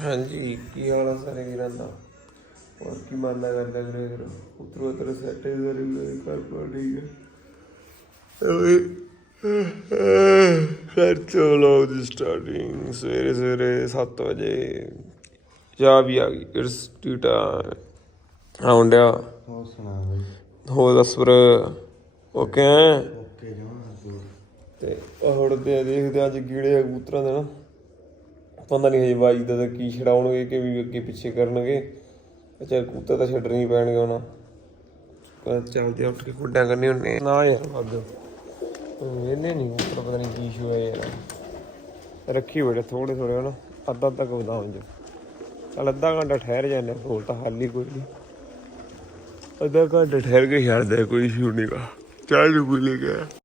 ਹਾਂਜੀ ਕੀ ਹਾਲ ਆ ਸਾਰੇ ਵੀਰਾਂ ਦਾ? ਹੋਰ ਕੀ ਮੰਨਦਾ ਕਰਦਾ ਕਰੇ ਕਰੋ? ਉਤਰੋ ਉਤਰ ਸੈਟ ਕਰੇ ਮੇਰੇ ਘਰ ਠੀਕ ਹੈ? ਫਿਰ ਚਲੋ ਜੀ ਸਟਾਰਟਿੰਗ ਸਵੇਰੇ ਸਵੇਰੇ 7 ਵਜੇ ਚਾਹ ਵੀ ਆ ਗਈ ਇਟਸ ਟੀਟਾ ਆਉਂਦਿਆ ਹੋਰ ਸੁਣਾ ਬਈ। ਹੋ ਦੱਸ ਓਕੇ ਓਕੇ ਜਮਾ ਤੇ। ਉਹ ਹੁਣ ਤੇ ਦੇਖਦੇ ਅੱਜ ਕੀੜੇ ਆ ਕਬੂਤਰਾਂ ਦੇ ਨਾ। ਪਤਾ ਨਹੀਂ ਹਜੇ ਬਾਈ ਦਾ ਤਾਂ ਕੀ ਛਡਾਉਣਗੇ ਕਿ ਵੀ ਅੱਗੇ ਪਿੱਛੇ ਕਰਨਗੇ। ਅੱਛਾ ਕੁੱਤੇ ਤਾਂ ਛੱਡਣੇ ਪੈਣਗੇ ਹੁਣ। ਪਰ ਚੱਲਦੇ ਉੱਠ ਕੇ ਖੁੱਡਾਂ ਕਰਨੀ ਹੁੰਨੇ ਨਾ ਯਾਰ ਵੱਗ। ਇਹਨੇ ਨਹੀਂ ਕਬੂਤਰ ਪਤਾ ਨਹੀਂ ਕੀ ਇਸ਼ੂ ਹੈ ਯਾਰ। ਰੱਖੀ ਬੜੇ ਥੋੜੇ ਥੋੜੇ ਹਨਾ। ਅੱਧਾ ਅੱਧਾ ਕੁ ਬਦਾਮ ਜੋ। ਚੱਲ ਅੱਧਾ ਘੰਟਾ ਠਹਿਰ ਜਾਂਦੇ ਹੋਰ ਤਾਂ ਹੱਲ ਹੀ ਕੋਈ ਨਹੀਂ। ਅੱਧਾ ਘੰਟਾ ਠਹਿਰ ਕੇ ਛੱਡਦੇ ਕੋਈ ਇਸ਼ੂ ਨਹੀਂ ਗਾ। ਕੋਈ ਲੈ ਗਿਆ।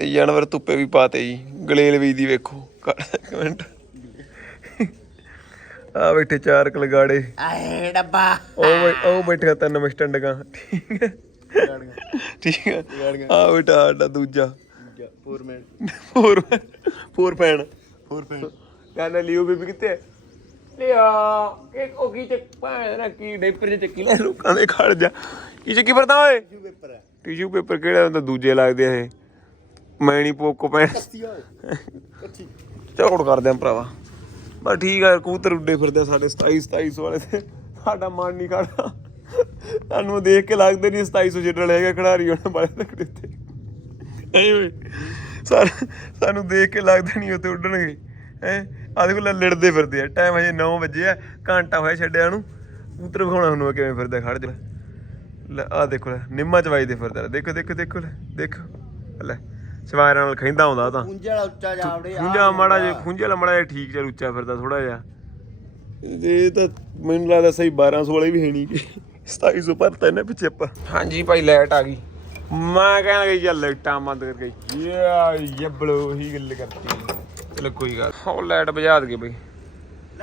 ਤੇ ਜਾਨਵਰ ਧੁੱਪੇ ਵੀ ਪਾਤੇ ਜੀ। ਗਲੇਲ ਵੀ ਦੀ ਵੇਖੋ। ਕਮੈਂਟ ਆ ਬੈਠੇ ਚਾਰ ਕਲਗਾੜੇ ਆਏ ਡੱਬਾ। ਉਹ ਉਹ ਬੈਠਾ ਤਿੰਨ ਮਸਟੰਡਗਾ ਠੀਕ ਹੈ। ਠੀਕ ਹੈ। ਆ ਬੇਟਾ ਸਾਡਾ ਦੂਜਾ। ਫੋਰਮੈਨ ਫੋਰ ਫੋਰ ਪੈਣ ਫੋਰ ਪੈਨ ਕਹਿੰਦਾ ਲਿਓ ਬੀਬੀ ਕਿੱਥੇ ਹੈ? ਲਿਆ। ਕਿ ਉਹ ਕੀ ਚੱਕ ਭਾਂ ਨਾ ਕੀ ਡਾਈਪਰ ਚ ਚੱਕੀ ਲੈ। ਲੋਕਾਂ ਦੇ ਖੜ ਜਾ। ਕੀ ਚੱਕੀ ਫਿਰਦਾ ਓਏ? ਟਿਸ਼ੂ ਪੇਪਰ ਹੈ। ਟਿਸ਼ੂ ਪੇਪਰ ਕਿਹੜਾ ਹੁੰਦਾ? ਦੂਜੇ ਲੱਗਦੇ ਆ ਇਹ। ਮੈਂ ਨਹੀਂ ਪੋਕੋ ਪੈਣ ਕੱਤੀ ਝੋੜ ਕਰਦੇ ਆ ਭਰਾਵਾ। ਬਸ ਠੀਕ ਆ, ਕਬੂਤਰ ਉੱਡੇ ਫਿਰਦੇ ਆ ਸਾਡੇ 27 2700 ਵਾਲੇ ਤੇ। ਸਾਡਾ ਮਨ ਨਹੀਂ ਕਰਦਾ ਸਾਨੂੰ ਦੇਖ ਕੇ ਲੱਗਦੇ ਨਹੀਂ 2700 ਛੱਡਣ ਹੈਗਾ ਖਿਡਾਰੀ ਉਹਨਾਂ ਬਾਲੇ ਤੱਕ ਤੇ ਐ ਓਏ ਸਾਨੂੰ ਦੇਖ ਕੇ ਲੱਗਦਾ ਨਹੀਂ ਉੱਤੇ ਉੱਡਣਗੇ। ਹੈ? ਆ ਦੇਖੋ ਲੜਦੇ ਫਿਰਦੇ ਆ। ਟਾਈਮ ਹਜੇ 9 ਵਜੇ ਆ। ਘੰਟਾ ਹੋਇਆ ਛੱਡਿਆ ਨੂੰ। ਕਬੂਤਰ ਵਿਖਾਉਣਾ ਹੁਣ ਕਿਵੇਂ ਫਿਰਦਾ ਖੜ ਜਾ। ਲੈ ਆ ਦੇਖੋ ਲੈ, ਨਿੰਮਾ ਚ ਵੱਜਦੇ ਫਿਰਦਾ ਦੇਖੋ ਦੇਖੋ ਦੇਖੋ ਲੈ ਦੇਖੋ। ਲੈ। ਸਵਾਰਾਂ ਨਾਲ ਖੈਂਦਾ ਆਉਂਦਾ ਤਾਂ। ਪੁੰਜੇ ਵਾਲਾ ਉੱਚਾ ਜਾਵੜੇ ਖੁੰਝਾ ਮਾੜਾ ਜਿਹਾ ਖੁੰਝੇ ਵਾਲਾ ਮਾੜਾ ਜਿਹਾ ਠੀਕ ਚੱਲ ਉੱਚਾ ਫਿਰਦਾ ਥੋੜਾ ਜਿਹਾ। ਇਹ ਤਾਂ ਮੈਨੂੰ ਲੱਗਦਾ ਸਹੀ 1200 ਵਾਲੇ ਵੀ ਹੈ ਨਹੀਂ ਕਿ 2700 ਭਰਤਾ ਇਹਨੇ ਪਿੱਛੇ ਆਪਾਂ। ਹਾਂਜੀ ਭਾਈ ਲਾਈਟ ਆ ਗਈ। ਮੈਂ ਕਹਿੰਦਾ ਕਿ ਚੱਲ ਲਾਈਟਾਂ ਬੰਦ ਕਰ ਗਈ। ਯਾ ਯਬਲੋ ਹੀ ਗੱਲ ਕਰਤੀ। ਚਲੋ ਕੋਈ ਗੱਲ ਉਹ ਲਾਈਟ ਬੁਝਾ ਦਗੇ ਬਈ।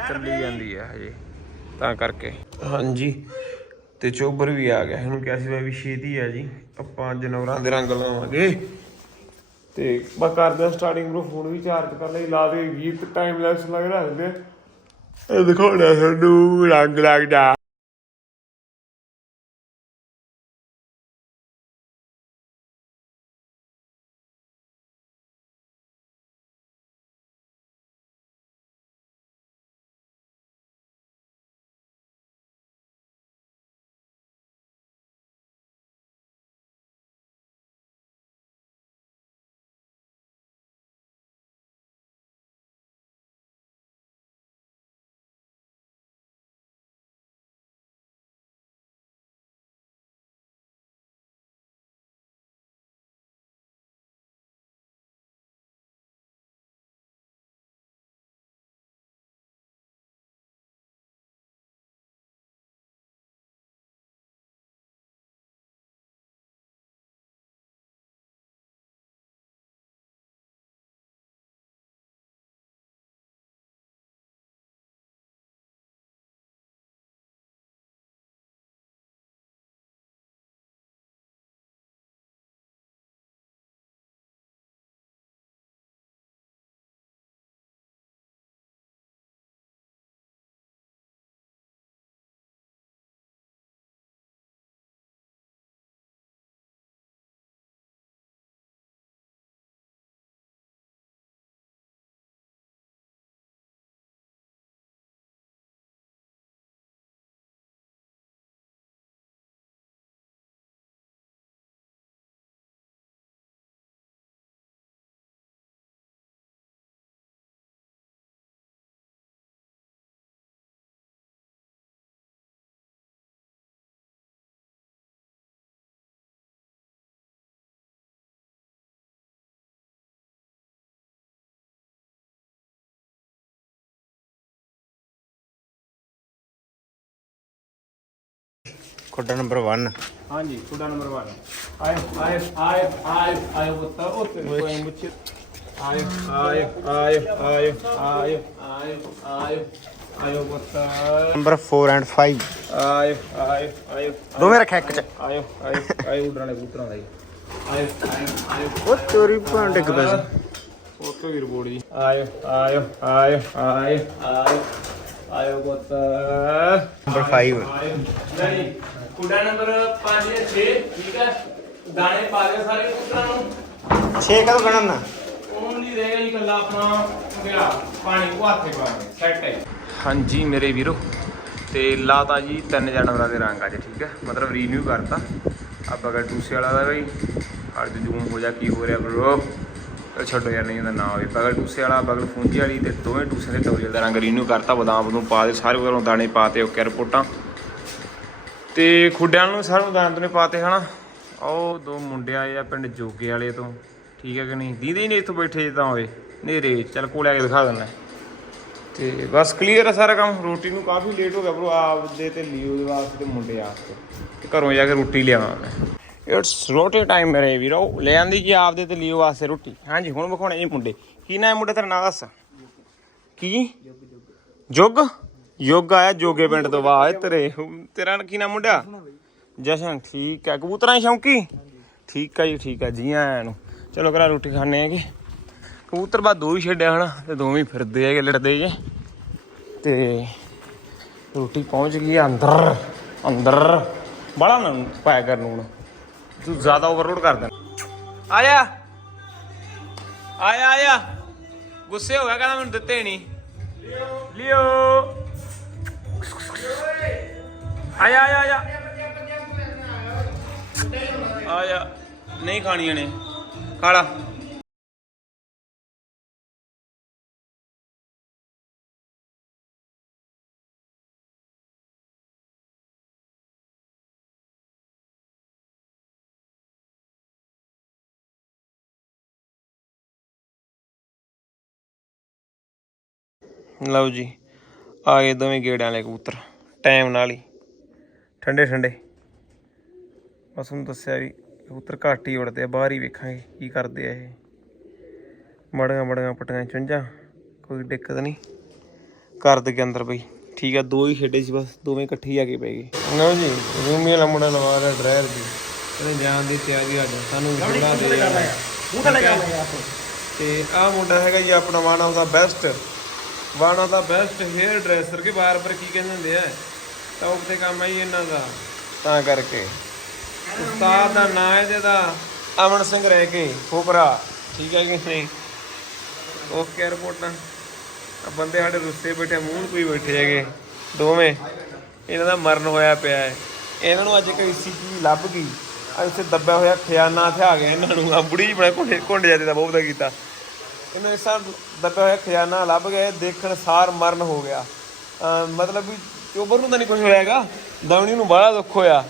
ਚੱਲੀ ਜਾਂਦੀ ਹੈ ਹਜੇ ਤਾਂ ਕਰਕੇ। ਹਾਂਜੀ ਤੇ ਚੋਬਰ ਵੀ ਆ ਗਿਆ। ਇਹਨੂੰ ਕਿਹਾ ਸੀ ਵੀ ਛੇਤੀ ਆ ਜੀ। ਆਪਾਂ ਜਨਵਰਾਂ ਦੇ ਰੰਗ ਲਾਵਾਂਗੇ। ਤੇ ਮੈਂ ਕਰਦਾ ਸਟਾਰਟਿੰਗ ਨੂੰ ਫੋਨ ਵੀ ਚਾਰਜ ਕਰ ਲਈ ਲਾ ਦੇ, ਗੀਤ ਟਾਈਮ ਲੈਸ ਲੱਗ ਰੱਖਦੇ ਇਹ ਦਿਖਾਉਣਾ ਸਾਨੂੰ ਰੰਗ ਲੱਗਦਾ ਖੁੱਡਾ ਨੰਬਰ 1 ਹਾਂਜੀ ਤੁਹਾਡਾ ਨੰਬਰ 1 ਆਇਓ ਆਇਓ ਆਇਓ ਆਇਓ ਆਇਓ ਬੱਤਾ ਉਹ ਤੇਰੇ ਕੋਈ ਮੁੱਛੇ ਆਇਓ ਆਇਓ ਆਇਓ ਆਇਓ ਆਇਓ ਆਇਓ ਆਇਓ ਆਇਓ ਬੱਤਾ ਨੰਬਰ 4 ਐਂਡ 5 ਆਇਓ ਆਇਓ ਆਇਓ ਦੋਵੇਂ ਰੱਖਿਆ ਇੱਕ ਚ ਆਇਓ ਆਇਓ ਆਇਓ ਉਡਣ ਵਾਲੇ ਕਬੂਤਰਾਂ ਦਾ ਆਇਓ ਆਇਓ ਆਇਓ ਉਹ ਚੋਰੀ ਭਾਂਡ ਇੱਕ ਪੈਸੇ ਓਕੇ ਵੀਰ ਬੋੜ ਜੀ ਆਇਓ ਆਇਓ ਆਇਓ ਆਇਓ ਆਇਓ ਆਇਓ ਬੱਤਾ ਨੰਬਰ 5 ਆਇਓ ਨਹੀਂ ਕੁੜਾ ਨੰਬਰ 5 ਜਾਂ 6 ਠੀਕ ਹੈ? ਦਾਣੇ ਪਾ ਦਿਓ ਸਾਰੇ ਕਬੂਤਰਾਂ ਨੂੰ। 6 ਕਦੋਂ ਗਣਨ ਨਾ ਓਨਲੀ ਰਹੇਗਾ ਜੀ ਕੱਲਾ ਆਪਣਾ ਮੇਰਾ ਪਾਣੀ ਕੋ ਹੱਥੇ ਪਾਣੀ ਸੈੱਟ ਹੈ। ਹਾਂਜੀ ਮੇਰੇ ਵੀਰੋ ਤੇ ਲਾਤਾ ਜੀ ਤਿੰਨ ਜਾਨਵਰਾਂ ਦੇ ਰੰਗ ਅੱਜ ਠੀਕ ਹੈ? ਮਤਲਬ ਰੀਨਿਊ ਕਰਤਾ। ਆ ਬਗਲ ਟੂਸੇ ਵਾਲਾ ਦਾ ਬਈ ਅੱਜ ਜੂਮ ਹੋ ਜਾ ਕੀ ਹੋ ਰਿਹਾ ਬ్రో ਛੱਡੋ ਯਾਰ ਨਹੀਂ ਉਹਦਾ ਨਾਂ ਹੋਵੇ ਬਗਲ ਟੂਸੇ ਵਾਲਾ ਬਗਲ ਫੂੰਜੀ ਵਾਲੀ ਤੇ ਦੋਵੇਂ ਟੂਸੇ ਦੇ ਟੋਰੀਅਲ ਦਾ ਰੰਗ ਰੀਨਿਊ ਕਰਤਾ ਬਦਾਮ ਨੂੰ ਪਾ ਦੇ ਸਾਰੇ ਘਰੋਂ ਦਾਣੇ ਪਾਤੇ ਓਕੇ ਰਿਪੋਰਟਾਂ। ਤੇ ਖੁੱਡਿਆਂ ਨੂੰ ਸਾਰੇ ਦਾਣੇ ਨੇ ਪਾਤੇ, ਹਨਾ? ਉਹ ਦੋ ਮੁੰਡੇ ਆਏ ਆ ਪਿੰਡ ਜੋਗੇ ਵਾਲੇ ਤੋਂ। ਠੀਕ ਹੈ ਕਿ ਨਹੀਂ? ਦੀਦੀ ਨੇ ਇੱਥੋਂ ਬੈਠੇ ਜਿੱਦਾਂ ਹੋਵੇ ਨੇਰੇ, ਚੱਲ ਕੋਲ ਆ ਕੇ ਦਿਖਾ ਦਿੰਦਾ। ਤੇ ਬਸ ਕਲੀਅਰ ਆ ਸਾਰਾ ਕੰਮ? ਰੋਟੀ ਨੂੰ ਕਾਫੀ ਲੇਟ ਹੋ ਗਿਆ ਬ్రో ਆਪਦੇ ਤੇ ਲਿਓ ਦੇ ਵਾਸਤੇ ਤੇ ਮੁੰਡੇ ਵਾਸਤੇ ਤੇ ਘਰੋਂ ਜਾ ਕੇ ਰੋਟੀ ਲਿਆਵਾਂ ਮੈਂ। ਇਟਸ ਰੋਟੀ ਟਾਈਮ ਮੇਰੇ ਵੀਰੋ। ਲੈ ਆਂਦੀ ਜੀ ਆਪਦੇ ਤੇ ਲਿਓ ਵਾਸਤੇ ਰੋਟੀ। ਹਾਂਜੀ, ਹੁਣ ਵਿਖਾਉਣੇ ਜੀ ਮੁੰਡੇ। ਕੀ ਨਾਂ ਮੁੰਡੇ? ਤੇਰਾ ਨਾਂ ਦੱਸ। ਕੀ? ਜੁਗ? ਯੁੱਗ ਆਇਆ ਜੋਗੇ ਪਿੰਡ ਤੋਂ ਵਾਹ ਤੇਰੇ ਤੇਰਾ ਕੀ ਨਾਮ ਮੁੰਡਿਆ ਜਸ਼ਨ, ਠੀਕ ਹੈ। ਕਬੂਤਰਾਂ ਦੀ ਸ਼ੌਂਕੀ? ਠੀਕ ਹੈ ਜੀ, ਠੀਕ ਹੈ ਜੀ ਆਇਆਂ ਨੂੰ। ਚਲੋ ਕਰਾ, ਰੋਟੀ ਖਾਣੇ ਆਗੇ ਕਬੂਤਰ ਬਾ ਦੋ ਹੀ ਛੱਡਿਆ ਹਨਾ, ਤੇ ਦੋਵੇਂ ਫਿਰਦੇ ਹੈਗੇ, ਲੜਦੇ ਜੇ। ਤੇ ਰੋਟੀ ਪਹੁੰਚ ਗਈ ਆ ਅੰਦਰ ਅੰਦਰ। ਬੜਾ ਨਾ ਪਾਇਆ ਕਰ ਨੂੰ ਤੂੰ ਜ਼ਿਆਦਾ ਓਵਰਲੋਡ ਕਰ ਦੇ ਆਇਆ। ਆਇਆ ਆਇਆ। ਗੁੱਸੇ ਹੋ ਗਿਆ, ਕਹਿੰਦਾ ਮੈਨੂੰ ਦਿੱਤੇ ਨਹੀਂ ਲਿਓ। ਆਇਆ ਆਇਆ ਆਇਆ। ਆਇਆ। ਨਹੀਂ ਖਾਣੀਆਂ ਨੇ। ਖਾਲਾ ਲਓ ਜੀ, ਆ ਗਏ ਦੋਵੇਂ ਗੇੜਿਆਂ ਵਾਲੇ ਕਬੂਤਰ। ਟਾਈਮ ਨਾਲ ਹੀ। ਠੰਡੇ ਠੰਡੇ। ਬਸ ਤੁਹਾਨੂੰ ਦੱਸਿਆ ਵੀ ਕਬੂਤਰ ਘੱਟ ਹੀ ਉੜਦੇ ਆ ਬਾਹਰ ਹੀ ਵੇਖਾਂਗੇ ਕੀ ਕਰਦੇ ਆ ਇਹ। ਮੜੀਆਂ ਮੜੀਆਂ ਪਟੀਆਂ ਚੁੰਝਾਂ ਕੋਈ ਦਿੱਕਤ ਨਹੀਂ। ਕਰ ਦੇ ਅੰਦਰ ਬਈ। ਠੀਕ ਆ ਦੋ ਹੀ ਖੇਡੇ ਸੀ ਬਸ ਦੋਵੇਂ ਇਕੱਠੇ ਹੀ ਆ ਕੇ ਪੈ ਗਏ। ਲਓ ਜੀ ਰੂਮੀ ਵਾਲਾ ਮੁੰਡਾ ਲਵਾ ਰਿਹਾ ਡਰਾਇਰ ਜੀ ਕਹਿੰਦੇ ਜਾਣ ਦੀ ਤਿਆਰੀ ਅੱਜ ਸਾਨੂੰ ਥੋੜਾ ਦੇ ਮੂੰਹ ਤੇ ਲਗਾ ਤੇ ਆਹ ਮੁੰਡਾ ਹੈਗਾ ਜੀ ਆਪਣਾ ਆਫ ਦਾ ਬੈਸਟ ਆਫ ਦਾ ਬੈਸਟ ਹੇਅਰ ਡਰੈਸਰ ਕੇ ਬਾਰ ਬਾਰ ਕੀ ਕਹਿੰਦੇ ਹੁੰਦੇ ਆ? ਟੌਪ ਤੇ ਕੰਮ ਹੈ ਜੀ ਇਹਨਾਂ ਦਾ। ਤਾਂ ਕਰਕੇ। ਉਸਤਾਦ ਦਾ ਨਾਂ ਹੈ ਜਿਹਦਾ ਅਮਨ ਸਿੰਘ ਰਹਿ ਕੇ ਖੋਪਰਾ ਠੀਕ ਹੈ ਕਿ ਨਹੀਂ? ਓਕੇ ਰਿਪੋਰਟਾਂ। ਆ ਬੰਦੇ ਸਾਡੇ ਰੁੱਸੇ ਬੈਠੇ ਮੂੰਹ ਕੋਈ ਬੈਠੇ ਹੈਗੇ। ਦੋਵੇਂ। ਇਹਨਾਂ ਦਾ ਮਰਨ ਹੋਇਆ ਪਿਆ ਹੈ। ਇਹਨਾਂ ਨੂੰ ਅੱਜ ਕੋਈ ਸੀ ਚੀਜ਼ ਲੱਭ ਗਈ। ਅੱਜ ਉੱਥੇ ਦੱਬਿਆ ਹੋਇਆ ਖਿਆਨਾ ਥਿਆ ਗਿਆ ਇਹਨਾਂ ਨੂੰ। ਆ ਬੁੜੀ ਬਣਾ ਘੁੰਡੇ ਘੁੰਡੇ ਜਾਂਦੇ ਦਾ ਬਹੁਤਾ ਕੀਤਾ। ਇਹਨੂੰ ਇਸ ਦੱਬਿਆ ਹੋਇਆ ਖਿਆਨਾ ਲੱਭ ਗਏ ਦੇਖਣ ਸਾਰ ਮਰਨ ਹੋ ਗਿਆ। ਮਤਲਬ ਵੀ ਚੋਬਰ ਨੂੰ ਤਾਂ ਨਹੀਂ ਕੁਝ ਹੋਇਆਗਾ। ਦਵਣੀ ਨੂੰ ਬੜਾ ਦੁੱਖ ਹੋਇਆ।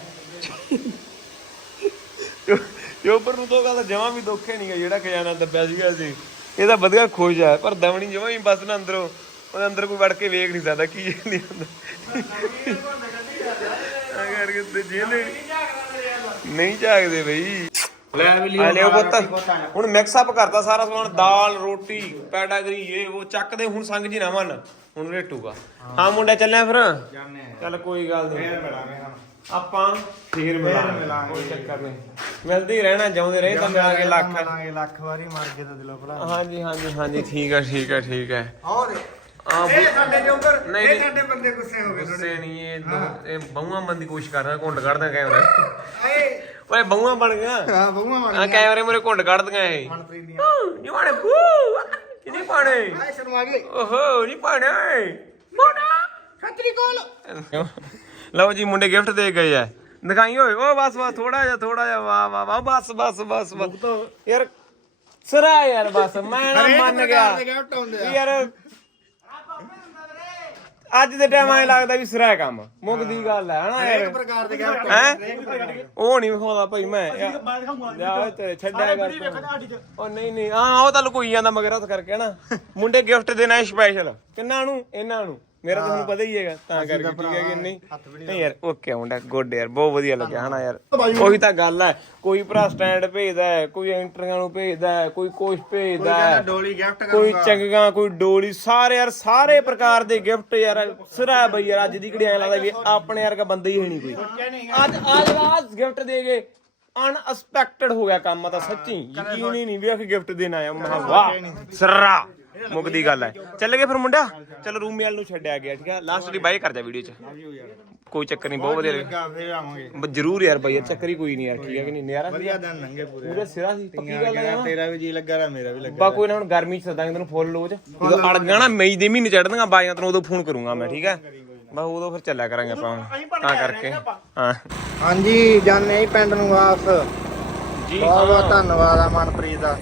ਚੋਬਰ ਨੂੰ ਤਾਂ ਕਹਿੰਦਾ ਜਮਾ ਵੀ ਦੁੱਖ ਨਹੀਂਗਾ ਜਿਹੜਾ ਖਜ਼ਾਨਾ ਦੱਬਿਆ ਸੀਗਾ ਸੀ। ਇਹ ਤਾਂ ਵਧੀਆ ਖੋਜ ਆ ਪਰ ਦਵਣੀ ਜਮਾ ਹੀ ਬਸ ਨਾ ਅੰਦਰੋਂ ਉਹਦੇ ਅੰਦਰ ਕੋਈ ਵੜ ਕੇ ਵੇਖ ਨਹੀਂ ਸਕਦਾ ਕੀ ਨਹੀਂ ਹੁੰਦਾ। ਆ ਕਰਕੇ ਤੇ ਜੇਲੇ ਨਹੀਂ ਝਾਕਦੇ ਬਈ। ਲੈ ਵੀ ਲਿਓ ਪੁੱਤ। ਹੁਣ ਮਿਕਸ ਅਪ ਕਰਤਾ ਸਾਰਾ ਸਮਾਨ ਦਾਲ ਰੋਟੀ ਪੈਡਾਗਰੀ ਇਹ ਉਹ ਚੱਕਦੇ ਹੁਣ ਸੰਗ ਜੀ ਨਾ ਮੰਨ। ਹੁਣ ਰੇਟੂਗਾ ਹਾਂ ਮੁੰਡਾ ਚੱਲਿਆ ਫਿਰ? ਚੱਲ ਕੋਈ ਗੱਲ ਨਹੀਂ ਆਪਾਂ ਫੇਰ ਮਿਲਾਂਗੇ। ਕੋਈ ਚੱਕਰ ਨਹੀਂ ਮਿਲਦੇ ਹੀ ਰਹਿਣਾ ਚਾਹੁੰਦੇ ਰਹੇ ਤਾਂ ਮਿਲ ਕੇ ਲੱਖ। ਲੱਖ ਵਾਰੀ ਮਰ ਗਏ ਤਾਂ ਦਿਲੋਂ ਭਲਾ ਹਾਂਜੀ ਹਾਂਜੀ ਹਾਂਜੀ ਠੀਕ ਹੈ ਠੀਕ ਹੈ ਠੀਕ ਹੈ ਹੋਰ? ਆ ਇਹ ਸਾਡੇ ਜੋਗਰ ਇਹ। ਸਾਡੇ ਬੰਦੇ ਗੁੱਸੇ ਹੋ ਗਏ ਗੁੱਸੇ ਨਹੀਂ ਇਹ ਇਹ ਬਹੂਆਂ ਬੰਦੀ ਕੋਸ਼ਿਸ਼ ਕਰ ਰਿਹਾ ਘੁੰਡ ਕੱਢਦਾ ਕੈਮਰੇ। ਆਏ ਓਏ ਬਹੂਆਂ ਬਣ ਗਿਆ। ਹਾਂ ਬਹੂਆਂ ਬਣ ਆ ਕੈਮਰੇ ਮੂਰੇ ਘੁੰਡ ਕੱਢਦੀਆਂ ਇਹ। ਮਨਪ੍ਰੀਤ ਦੀਆਂ you want ਕਿਨੇ ਪਾਣੇ ਆਏ ਸ਼ਰਮ ਆ ਗਈ। ਓਹੋ ਨਹੀਂ ਪਾਣੇ ਮੋਟਾ। ਖੱਤਰੀ ਕੋਲ ਲਓ ਜੀ ਮੁੰਡੇ ਗਿਫਟ ਦੇ ਗਏ ਆ। ਦਿਖਾਈ ਓਏ ਓ ਬਸ ਬਸ ਥੋੜਾ ਜਿਹਾ ਥੋੜਾ ਜਿਹਾ ਵਾਹ ਵਾਹ ਵਾਹ ਬਸ ਬਸ ਬਸ ਬਸ। ਯਾਰ ਸਰਾ ਯਾਰ ਬਸ ਮੈਂ ਨਾ ਮੰਨ ਗਿਆ। ਯਾਰ ਅੱਜ ਦੇ ਟਾਈਮ ਐ ਲੱਗਦਾ ਵੀ ਸਰਾ ਕੰਮ। ਮੁੱਕਦੀ ਗੱਲ ਹੈ ਹਨਾ ਯਾਰ? ਪ੍ਰਕਾਰ ਦੇ ਗਿਫਟ ਹੈ? ਉਹ ਨਹੀਂ ਵਿਖਾਉਂਦਾ ਭਾਈ ਮੈਂ। ਜਾ ਓਏ ਤੇਰੇ ਛੱਡਿਆ ਕਰ ਤੂੰ। ਉਹ ਨਹੀਂ ਨਹੀਂ ਹਾਂ ਉਹ ਤਾਂ ਲੁਕੋਈ ਜਾਂਦਾ ਮਗਰ ਹੱਥ ਕਰਕੇ ਨਾ ਮੁੰਡੇ ਗਿਫਟ ਦੇਣਾ ਸਪੈਸ਼ਲ ਕਿੰਨਾਂ ਨੂੰ? ਇਹਨਾਂ ਨੂੰ। ਮੇਰਾ ਤਾਂ ਤੁਹਾਨੂੰ ਪਤਾ ਹੀ ਹੈਗਾ ਤਾਂ ਕਰਕੇ ਠੀਕ ਹੈ ਕਿ ਨਹੀਂ। ਨਹੀਂ ਯਾਰ ਓਕੇ ਮੁੰਡਾ ਗੁੱਡ ਯਾਰ ਬਹੁਤ ਵਧੀਆ ਲੱਗਿਆ ਹਨਾ ਯਾਰ। ਉਹੀ ਤਾਂ ਗੱਲ ਹੈ ਕੋਈ ਭਰਾ ਸਟੈਂਡ ਭੇਜਦਾ ਹੈ ਕੋਈ ਐਂਟਰੀਆਂ ਨੂੰ ਭੇਜਦਾ ਹੈ ਕੋਈ ਕੁਛ ਭੇਜਦਾ ਹੈ ਡੋਲੀ ਗਿਫਟ ਕੋਈ ਚੰਗਾ ਕੋਈ ਡੋਲੀ ਸਾਰੇ ਯਾਰ ਸਾਰੇ ਪ੍ਰਕਾਰ ਦੇ ਗਿਫਟ ਯਾਰ ਸਿਰਾ ਬਈ ਯਾਰ ਅੱਜ ਦੀ ਘੜੀ ਐ ਲੱਗਦਾ ਵੀ ਆਪਣੇ ਵਰਗਾ ਬੰਦਾ ਹੀ ਹੈ ਨਹੀਂ ਕੋਈ ਅੱਜ ਅੱਜ ਗਿਫਟ ਦੇ ਗਏ ਅਨਐਕਸਪੈਕਟਡ ਹੋ ਗਿਆ ਕੰਮ ਤਾਂ ਸੱਚੀ ਯਕੀਨ ਹੀ ਨਹੀਂ ਵੀ ਆਖੇ ਗਿਫਟ ਦੇਣ ਆਇਆ ਮੈਂ ਵਾਹ ਸਰਾ। ਮੁੱਕਦੀ ਗੱਲ ਹੈ। ਚੱਲ ਗਏ ਫਿਰ ਮੁੰਡਾ? ਚਲ ਰੂਮ ਵਾਲ ਨੂੰ ਛੱਡਿਆ ਗਿਆ ਠੀਕ ਹੈ। ਲਾਸਟ ਦੀ ਬਾਈ ਕਰ ਜਾ ਵੀਡੀਓ 'ਚ। ਕੋਈ ਚੱਕਰ ਨਹੀਂ ਬਹੁਤ ਵਧੀਆ ਲੱਗਿਆ ਫਿਰ ਆਵਾਂਗੇ ਜ਼ਰੂਰ ਯਾਰ ਬਾਈ ਯਾਰ ਚੱਕਰ ਹੀ ਕੋਈ ਨਹੀਂ ਯਾਰ ਠੀਕ ਹੈ ਕਿ ਨਹੀਂ? ਨਿਆਰਾ ਵਧੀਆ ਦਿਨ ਲੰਘੇ ਪੂਰੇ। ਪੂਰੇ ਸਿਰਾ ਸੀ ਪੱਕੀ ਗੱਲ ਹੈ ਤੇਰਾ ਵੀ ਜੀ ਲੱਗਾ ਰਾ ਮੇਰਾ ਵੀ ਲੱਗਾ ਬਾ ਕੋਈ ਨਾ ਹੁਣ ਗਰਮੀ ਚ ਸਦਾਂਗੇ ਤੈਨੂੰ ਫੁੱਲ ਲੋਚ। ਜਦੋਂ ਅੜ ਗਿਆ ਨਾ ਮਈ ਦੇ ਮਹੀਨੇ ਚੜਨਗਾ ਬਾਈਆਂ ਤੈਨੂੰ ਉਦੋਂ ਫੋਨ ਕਰੂੰਗਾ ਮੈਂ ਠੀਕ ਹੈ। ਬਾ ਉਦੋਂ ਫਿਰ ਚੱਲਿਆ ਕਰਾਂਗੇ ਆਪਾਂ। ਤਾਂ ਕਰਕੇ। ਹਾਂ ਹਾਂਜੀ ਜਾਣੇ ਹੀ ਪਿੰਡ ਨੂੰ ਵਾਪਸ। ਜੀ ਬਹੁਤ ਬਹੁਤ ਧੰਨਵਾਦ ਆ ਮਨਪ੍ਰੀਤ ਦਾ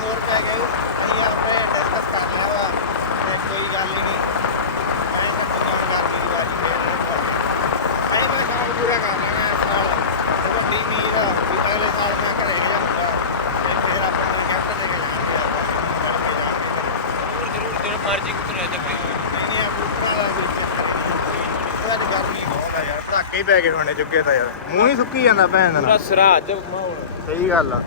ਹੋਰ ਪੈ ਗਏ ਅਸੀਂ ਆਪਣੇ ਡਿਸਕਸ ਕਰ ਲਿਆ ਵਾ ਤੇ ਕੋਈ ਗੱਲ ਹੀ ਨਹੀਂ ਮੈਂ ਤਾਂ ਤੁਹਾਨੂੰ ਗੱਲ ਨਹੀਂ ਵਾਰੀ ਮੈਂ ਮੈਂ ਸਾਲ ਪੂਰਾ ਕਰ ਲੈਣਾ ਇਸ ਸਾਲ ਉਹ ਵੱਡੀ ਉਮੀਦ ਆ ਵੀ ਅਗਲੇ ਸਾਲ ਮੈਂ ਘਰੇ ਗਿਆ ਹੁੰਦਾ ਤੇ ਫਿਰ ਆਪਾਂ ਨੂੰ ਗਿਫਟ ਦੇ ਕੇ ਜਾਣਗੇ ਜ਼ਰੂਰ ਜ਼ਰੂਰ ਜਿਹੜਾ ਮਰਜ਼ੀ ਕੁਤਰਾ ਨਹੀਂ ਆ ਪੁੱਤਰਾ ਦਾ ਵੀ ਉਹ ਅੱਜ ਗਰਮੀ ਬਹੁਤ ਆ ਯਾਰ ਧੱਕੇ ਹੀ ਪੈ ਗਏ ਹੋਣੇ ਚੁੱਕੇ ਤਾਂ ਯਾਰ। ਮੂੰਹ ਹੀ ਸੁੱਕੀ ਜਾਂਦਾ ਭੈਣ ਦਾ। ਪੂਰਾ ਸਿਰਾ ਅੱਜ ਮਾਹੌਲ। ਸਹੀ ਗੱਲ ਆ।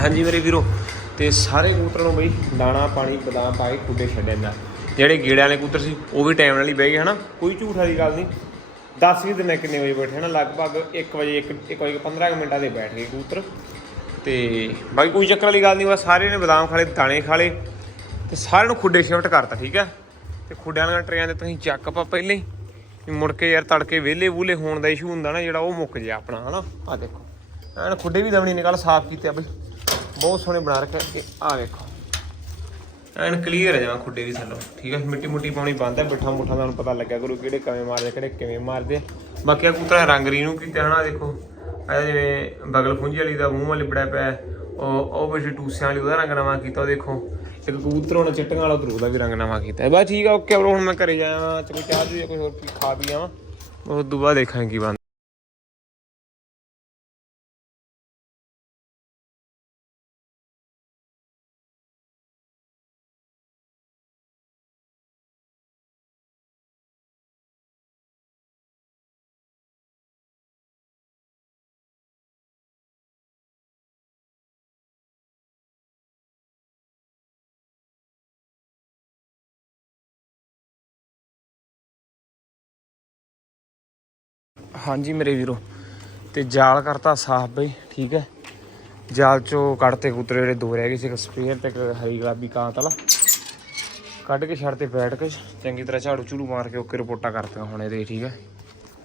ਹਾਂਜੀ ਮੇਰੇ ਵੀਰੋ, ਤੇ ਸਾਰੇ ਕਬੂਤਰਾਂ ਨੂੰ ਬਈ ਦਾਣਾ, ਪਾਣੀ, ਬਦਾਮ ਪਾ ਕੇ ਖੁੱਡੇ ਛੱਡਿਆ ਜਾਂਦਾ। ਜਿਹੜੇ ਗੇੜਿਆਂ ਵਾਲੇ ਕਬੂਤਰ ਸੀ, ਉਹ ਵੀ ਟਾਈਮ ਨਾਲ ਹੀ ਬਹਿ ਗਏ, ਹਨਾ? ਕੋਈ ਝੂਠ ਵਾਲੀ ਗੱਲ ਨਹੀਂ। 10 ਵੀ ਦਿਨ ਕਿੰਨੇ ਵਜੇ ਬੈਠੇ, ਹਨਾ? ਲਗਭਗ 1 ਵਜੇ 1 1 ਵਜੇ 15 ਕੁ ਮਿੰਟਾਂ ਦੇ ਬੈਠ ਗਏ ਕਬੂਤਰ। ਤੇ ਬਾਕੀ ਕੋਈ ਚੱਕਰ ਵਾਲੀ ਗੱਲ ਨਹੀਂ, ਬਸ ਸਾਰੇ ਨੇ ਬਦਾਮ ਖਾਲੇ ਦਾਣੇ ਖਾਲੇ ਤੇ ਸਾਰਿਆਂ ਨੂੰ ਖੁੱਡੇ ਸ਼ਿਫਟ ਕਰਤਾ, ਠੀਕ ਹੈ ਤੇ ਖੁੱਡਿਆਂ ਵਾਲੀਆਂ ਟਰੇਆਂ ਦੇ ਤੁਸੀਂ ਚੱਕ ਪਾ ਪਹਿਲੇ ਹੀ ਮੁੜ ਕੇ ਯਾਰ ਤੜਕੇ ਵਿਹਲੇ ਵੂਲੇ ਹੋਣ ਦਾ ਇਸ਼ੂ ਹੁੰਦਾ ਨਾ, ਜਿਹੜਾ ਉਹ ਮੁੱਕ ਜੇ ਆਪਣਾ, ਹਨਾ? ਆ ਦੇਖੋ। ਐਨ ਖੁੱਡੇ ਵੀ ਦਮਣੀ ਨਿਕਲ, ਸਾਫ਼ ਕੀਤੇ ਆ ਬਈ। ਬਹੁਤ ਸੋਹਣੇ ਬਣਾ ਰੱਖਿਆ ਕਿ ਆ ਵੇਖੋ। ਐਨ ਕਲੀਅਰ ਹੈ ਜਮਾ ਖੁੱਡੇ ਵੀ ਥੱਲੋਂ। ਠੀਕ ਹੈ ਮਿੱਟੀ ਮੁੱਟੀ ਪਾਉਣੀ ਬੰਦ ਹੈ ਬਿੱਠਾ ਮੁੱਠਾ ਤੁਹਾਨੂੰ ਪਤਾ ਲੱਗਿਆ ਕਰੂ ਕਿਹੜੇ ਕਵੇਂ ਮਾਰਦੇ, ਕਿਹੜੇ ਕਿਵੇਂ ਮਾਰਦੇ। ਆ। ਬਾਕੀ ਆ ਕੂਤਰਾ ਰੰਗ ਰੀਨੂ ਕੀਤੇ ਹਨਾ ਦੇਖੋ। ਇਹ ਜਿਵੇਂ ਬਗਲ ਫੁੰਜੀ ਵਾਲੀ ਦਾ ਮੂੰਹ ਵਾਲੀ ਬੜਾ ਪਿਆ। ਉਹ ਉਹ ਪਿਛੇ ਟੂਸਿਆਂ ਵਾਲੀ ਉਹਦਾ ਰੰਗ ਨਵਾਂ ਕੀਤਾ, ਉਹ ਦੇਖੋ। ਇੱਕ ਕਬੂਤਰ ਹੁਣ ਚਿੱਟਾਂ ਵਾਲਾ ਉਧਰ ਉਹਦਾ ਵੀ ਰੰਗ ਨਵਾਂ ਕੀਤਾ। ਬਸ ਠੀਕ ਆ, ਓਕੇ ਹੁਣ ਮੈਂ ਘਰੇ ਜਾਵਾਂ ਤੇ ਕੋਈ ਚਾਹ ਚੂਹ ਕੋਈ ਹੋਰ ਖਾ ਪੀ ਆਵਾਂ। ਉਸ ਤੋਂ ਬਾਅਦ ਦੇਖਾਂਗੇ ਕੀ ਹਾਂਜੀ ਮੇਰੇ ਵੀਰੋ, ਤੇ ਜਾਲ ਕਰਤਾ ਸਾਫ਼ ਬਈ, ਠੀਕ ਹੈ। ਜਾਲ ਚੋਂ ਕੱਢਤੇ ਕਬੂਤਰ ਜਿਹੜੇ ਦੋ ਰਹਿ ਗਏ ਸੀ, ਇੱਕ ਸਪੇਅਰ ਤੇ ਇੱਕ ਹਰੀ ਗੁਲਾਬੀ ਕਾਂਤ ਵਾਲਾ। ਕੱਢ ਕੇ ਛੱਡ ਤੇ ਬੈਠ ਕੇ, ਚੰਗੀ ਤਰ੍ਹਾਂ ਝਾੜੂ ਝੂੜੂ ਮਾਰ ਕੇ ਓਕੇ ਰਿਪੋਰਟਾਂ ਕਰਤੀਆਂ ਹੁਣ ਇਹਦੇ, ਠੀਕ ਹੈ।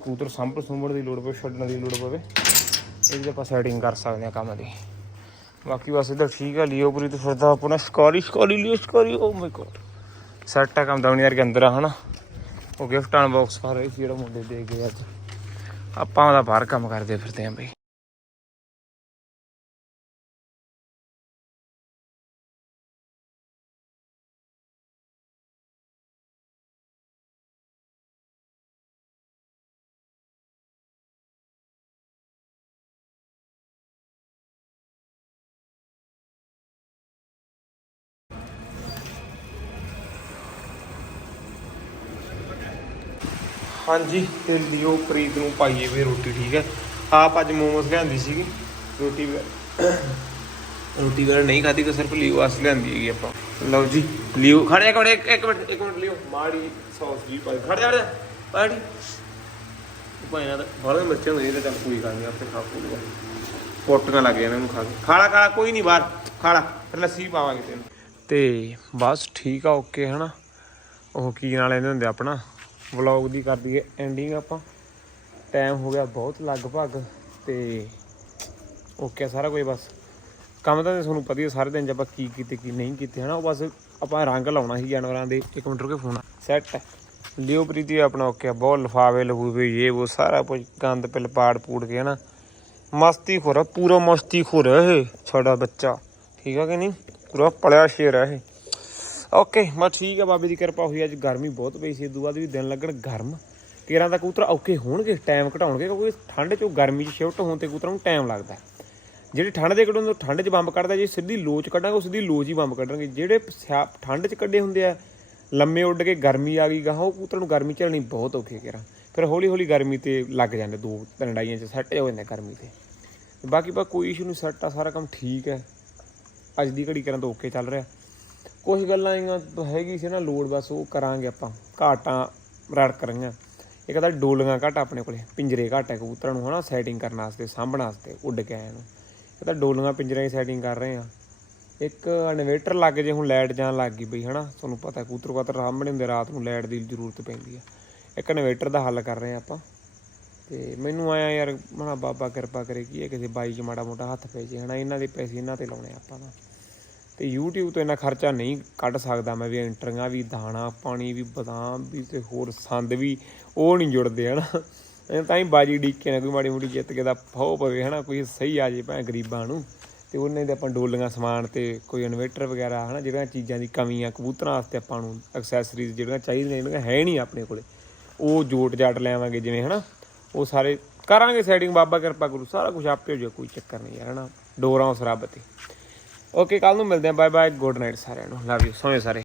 ਕੂਤਰ ਸੰਭ ਸੁੰਭੜ ਦੀ ਲੋੜ ਪਵੇ, ਛੱਡਣ ਦੀ ਲੋੜ ਪਵੇ, ਇਹਦੀ ਆਪਾਂ ਸੈਟਿੰਗ ਕਰ ਸਕਦੇ ਹਾਂ ਕੰਮ ਦੀ। ਬਾਕੀ ਬਸ ਇਹਦਾ ਠੀਕ ਹੈ, ਲਿਓ ਪੂਰੀ ਤੇ ਫਿਰਦਾ ਆਪਣਾ ਸ਼ਿਕਾਰੀ ਸ਼ਿਕਾਰੀ ਲਿਓ, ਸ਼ਿਕਾਰੀ ਓ ਮਾਈ ਗੋਡ ਸੈਟ ਆ ਕੰਮ ਦਵਣੀ ਯਾਰ ਕੇ ਅੰਦਰ ਆ, ਹਨਾ। ਉਹ ਗਿਫਟ ਅਨਬਾਕਸ ਕਰ ਰਹੀ ਸੀ ਜਿਹੜਾ ਮੁੰਡੇ ਦੇ ਗਏ ਅੱਜ। ਆਪਾਂ ਉਹਦਾ ਬਾਹਰ ਕੰਮ ਕਰਦੇ ਫਿਰਦੇ ਆਂ ਬਈ। ਹਾਂਜੀ, ਤੇ ਲਿਓ ਪ੍ਰੀਤ ਨੂੰ ਪਾਈਏ ਵੀ ਰੋਟੀ, ਠੀਕ ਹੈ? ਆਪ ਅੱਜ ਮੋਮੋਸ ਲਿਆਂਦੀ ਸੀਗੀ, ਰੋਟੀ ਵਗੈਰਾ ਰੋਟੀ ਵਗੈਰਾ ਨਹੀਂ ਖਾਧੀ ਕਿ ਸਿਰਫ ਲਿਓ ਵਾਸਤੇ ਲਿਆਂਦੀ ਹੈਗੀ ਆਪਾਂ। ਲਓ ਜੀ, ਲਿਓ, ਖੜ ਜਾ ਇੱਕ ਮਿੰਟ, ਇੱਕ- ਮਿੰਟ ਲਿਓ। ਮਾੜੀ ਸੌਸ ਜੀ ਪਾਈ ਖੜ ਜਾ ਪਾੜੀ ਭਾਈ ਨਾ ਬਾਹਰ ਮਿਰਚਾਂ ਹੁੰਦੀਆਂ ਤਾਂ ਚੱਲ ਕੋਈ ਗੱਲ ਨਹੀਂ, ਆਪੇ ਖਾ ਪੂਗਾ। ਪੋਟੀਆਂ ਲੱਗ ਜਾਣ, ਇਹਨੂੰ ਖਾ ਕੇ। ਖਾਲਾ ਖਾਲਾ ਕੋਈ ਨਹੀਂ ਬਾਹਰ ਖਾਲਾ ਫਿਰ ਲੱਸੀ ਪਾਵਾਂਗੇ ਤੈਨੂੰ। ਤੇ ਬਸ ਠੀਕ ਆ, ਓਕੇ, ਹਨਾ? ਉਹ ਕੀ ਨਾਲ ਇਹਦੇ ਹੁੰਦੇ ਆਪਣਾ? ਵਲੌਗ ਦੀ ਕਰ ਦਈਏ ਐਂਡਿੰਗ ਆਪਾਂ। ਟਾਈਮ ਹੋ ਗਿਆ ਬਹੁਤ ਲਗਭਗ ਤੇ ਓਕੇ ਸਾਰਾ ਕੁਝ ਬਸ। ਕੰਮ ਤਾਂ ਤੁਹਾਨੂੰ ਪਤਾ ਹੀ ਸਾਰੇ ਦਿਨ 'ਚ ਆਪਾਂ ਕੀ ਕੀਤੇ, ਕੀ ਨਹੀਂ ਕੀਤੇ, ਹਨਾ? ਉਹ ਬਸ ਆਪਾਂ ਰੰਗ ਲਾਉਣਾ ਸੀ ਜਾਨਵਰਾਂ ਦੇ। ਇੱਕ ਮਿੰਟ ਰੁਕੇ ਫੋਨ ਸੈੱਟ ਲਿਓ ਪ੍ਰੀਤੀ ਆਪਣਾ ਓਕੇ ਬਹੁਤ ਲਫਾਵੇ ਲਫੂਵੇ ਇਹ ਉਹ ਸਾਰਾ ਕੁਝ ਗੰਦ, ਪਿਲ, ਪਾੜ, ਪੂੜ ਕੇ, ਹਨਾ? ਮਸਤੀ ਖੋਰ ਪੂਰਾ ਮਸਤੀ ਖੋਰ ਹੈ ਇਹ, ਸਾਡਾ ਬੱਚਾ। ਠੀਕ ਆ ਕਿ ਨਹੀਂ? ਪੂਰਾ ਪਲਿਆ ਸ਼ੇਰ ਹੈ ਇਹ। ਓਕੇ, ਮੈਂ ਠੀਕ ਆ ਬਾਬੇ ਦੀ ਕਿਰਪਾ ਹੋਈ, ਅੱਜ ਗਰਮੀ ਬਹੁਤ ਪਈ ਸੀ ਇਦੋਂ ਬਾਅਦ ਵੀ ਦਿਨ ਲੱਗਣ ਗਰਮ। ਕੇਰਾਂ ਦਾ ਕਬੂਤਰ ਔਖੇ ਹੋਣਗੇ ਟਾਈਮ ਘਟਾਉਣਗੇ, ਕਿਉਂਕਿ ਠੰਡ ਚੋਂ ਗਰਮੀ 'ਚ ਸ਼ਿਫਟ ਹੋਣ ਤੇ ਕਬੂਤਰਾਂ ਨੂੰ ਟਾਈਮ ਲੱਗਦਾ ਜਿਹੜੇ ਠੰਡ ਦੇ ਕੱਢਣ ਤੋਂ ਠੰਡ 'ਚ ਬੰਬ ਕੱਢਦਾ, ਜੇ ਸਿੱਧੀ ਲੋਚ ਕੱਢਾਂਗੇ, ਉਹ ਸਿੱਧੀ ਲੋਚ ਹੀ ਬੰਬ ਕੱਢਣਗੇ। ਜਿਹੜੇ ਸਿਆ- ਠੰਡ 'ਚ ਕੱਢੇ ਹੁੰਦੇ ਆ, ਲੰਮੇ ਉੱਡ ਕੇ ਗਰਮੀ ਆ ਗਈ ਗਾਹਾਂ, ਉਹ ਕਬੂਤਰ ਨੂੰ ਗਰਮੀ ਝੱਲਣੀ ਬਹੁਤ ਔਖੀ ਕੇਰਾਂ। ਫਿਰ ਹੌਲੀ ਹੌਲੀ ਗਰਮੀ ਤੇ ਲੱਗ ਜਾਂਦੇ, ਦੋ ਤਿੰਨ ਡਾਈਆਂ 'ਚ ਸੈੱਟ ਹੋ ਜਾਂਦੇ ਗਰਮੀ ਤੇ। ਬਾਕੀ ਬਾ ਕੋਈ ਇਸ਼ੂ ਨਹੀਂ ਸੈੱਟ ਆ, ਸਾਰਾ ਕੰਮ ਠੀਕ ਹੈ। ਅੱਜ ਦੀ ਘੜੀ ਕਰਨ ਤੋਂ ਓਕੇ ਚੱਲ ਰਿਹਾ। ਕੁਝ ਗੱਲਾਂ ਆਈਆਂ ਹੈਗੀ ਸੀ ਨਾ ਲੋੜ, ਬਸ ਉਹ ਕਰਾਂਗੇ ਆਪਾਂ। ਘਾਟਾਂ ਰੜਕ ਰਹੀਆਂ ਇੱਕ ਤਾਂ ਡੋਲੀਆਂ ਘੱਟ ਆਪਣੇ ਕੋਲੇ, ਪਿੰਜਰੇ ਘੱਟ ਹੈ ਕਬੂਤਰਾਂ ਨੂੰ, ਹਨਾ ਸੈਟਿੰਗ ਕਰਨ ਵਾਸਤੇ, ਸਾਂਭਣ ਵਾਸਤੇ, ਉੱਡ ਕੇ ਆਏ ਨੂੰ। ਇਹ ਤਾਂ ਡੋਲੀਆਂ ਪਿੰਜਰਿਆਂ ਦੀ ਸੈਟਿੰਗ ਕਰ ਰਹੇ ਆ ਇੱਕ ਇਨਵੇਟਰ ਲੱਗ ਜੇ, ਹੁਣ ਲਾਈਟ ਜਾਣ ਲੱਗ ਗਈ ਬਈ, ਹਨਾ, ਤੁਹਾਨੂੰ ਪਤਾ ਕਬੂਤਰ ਕਬੂਤਰ ਸਾਹਮਣੇ ਹੁੰਦੇ, ਰਾਤ ਨੂੰ ਲਾਈਟ ਦੀ ਜ਼ਰੂਰਤ ਪੈਂਦੀ ਆ। ਇੱਕ ਇਨਵੇਟਰ ਦਾ ਹੱਲ ਕਰ ਰਹੇ ਆ ਆਪਾਂ। ਤੇ ਮੈਨੂੰ ਆਇਆ ਯਾਰ ਮਨਾ ਬਾਬਾ ਕਿਰਪਾ ਕਰੇ, ਕੀ ਇਹ ਕਿਸੇ ਬਾਈ 'ਚ ਮਾੜਾ ਮੋਟਾ ਹੱਥ ਪੈ ਜੇ, ਹਨਾ, ਇਹਨਾਂ ਦੇ ਪੈਸੇ ਇਹਨਾਂ ਤੇ ਲਾਉਣੇ ਆਪਾਂ ਤਾਂ ਤੇ YouTube ਤੋਂ ਇੰਨਾ ਖਰਚਾ ਨਹੀਂ ਕੱਢ ਸਕਦਾ ਮੈਂ ਵੀ ਐਂਟਰੀਆਂ ਵੀ, ਦਾਣਾ, ਪਾਣੀ ਵੀ, ਬਦਾਮ ਵੀ ਤੇ ਹੋਰ ਸੰਦ ਵੀ ਉਹ ਨਹੀਂ ਜੁੜਦੇ, ਹਨਾ। ਇਹ ਤਾਂ ਹੀ ਬਾਜੀ ਡੀਕੇ ਨਾ, ਕੋਈ ਮਾੜੀ ਮੋਟੀ ਜਿੱਤ ਕੇ ਦਾ ਫੋ ਪਵੇ, ਹਨਾ, ਕੋਈ ਸਹੀ ਆ ਜੇ ਭਾਵੇਂ ਗਰੀਬਾਂ ਨੂੰ। ਤੇ ਉਹਨੇ ਦੇ ਆਪਾਂ ਡੋਲੀਆਂ ਸਮਾਨ ਤੇ ਕੋਈ ਇਨਵੇਟਰ ਵਗੈਰਾ, ਹਨਾ, ਜਿਹੜੀਆਂ ਚੀਜ਼ਾਂ ਦੀ ਕਮੀ ਆ ਕਬੂਤਰਾਂ ਵਾਸਤੇ ਆਪਾਂ ਨੂੰ ਐਕਸੈਸਰੀਜ਼ ਜਿਹੜੀਆਂ ਚਾਹੀਦੀਆਂ ਜਿਹੜੀਆਂ ਹੈ ਨਹੀਂ ਆਪਣੇ ਕੋਲੇ। ਉਹ ਜੋਟ ਜਾਟ ਲੈਵਾਂਗੇ ਜਿਵੇਂ, ਹਨਾ, ਉਹ ਸਾਰੇ ਕਰਾਂਗੇ ਸੈਟਿੰਗ ਬਾਬਾ ਕਿਰਪਾ ਕਰੂ, ਸਾਰਾ ਕੁਝ ਆਪੇ ਹੋ ਜਾਏ ਕੋਈ ਚੱਕਰ ਨਹੀਂ ਯਾਰ, ਹਨਾ। ਡੋਰਾਂ ਉਸ ਰੱਬ ਤੇ। ਓਕੇ ਕੱਲ ਨੂੰ ਮਿਲਦੇ ਆ ਬਾਏ ਬਾਏ ਗੁੱਡ ਨਾਈਟ ਸਾਰਿਆਂ ਨੂੰ। ਲਵ ਯੂ ਸੋਹਣੇ ਸਾਰੇ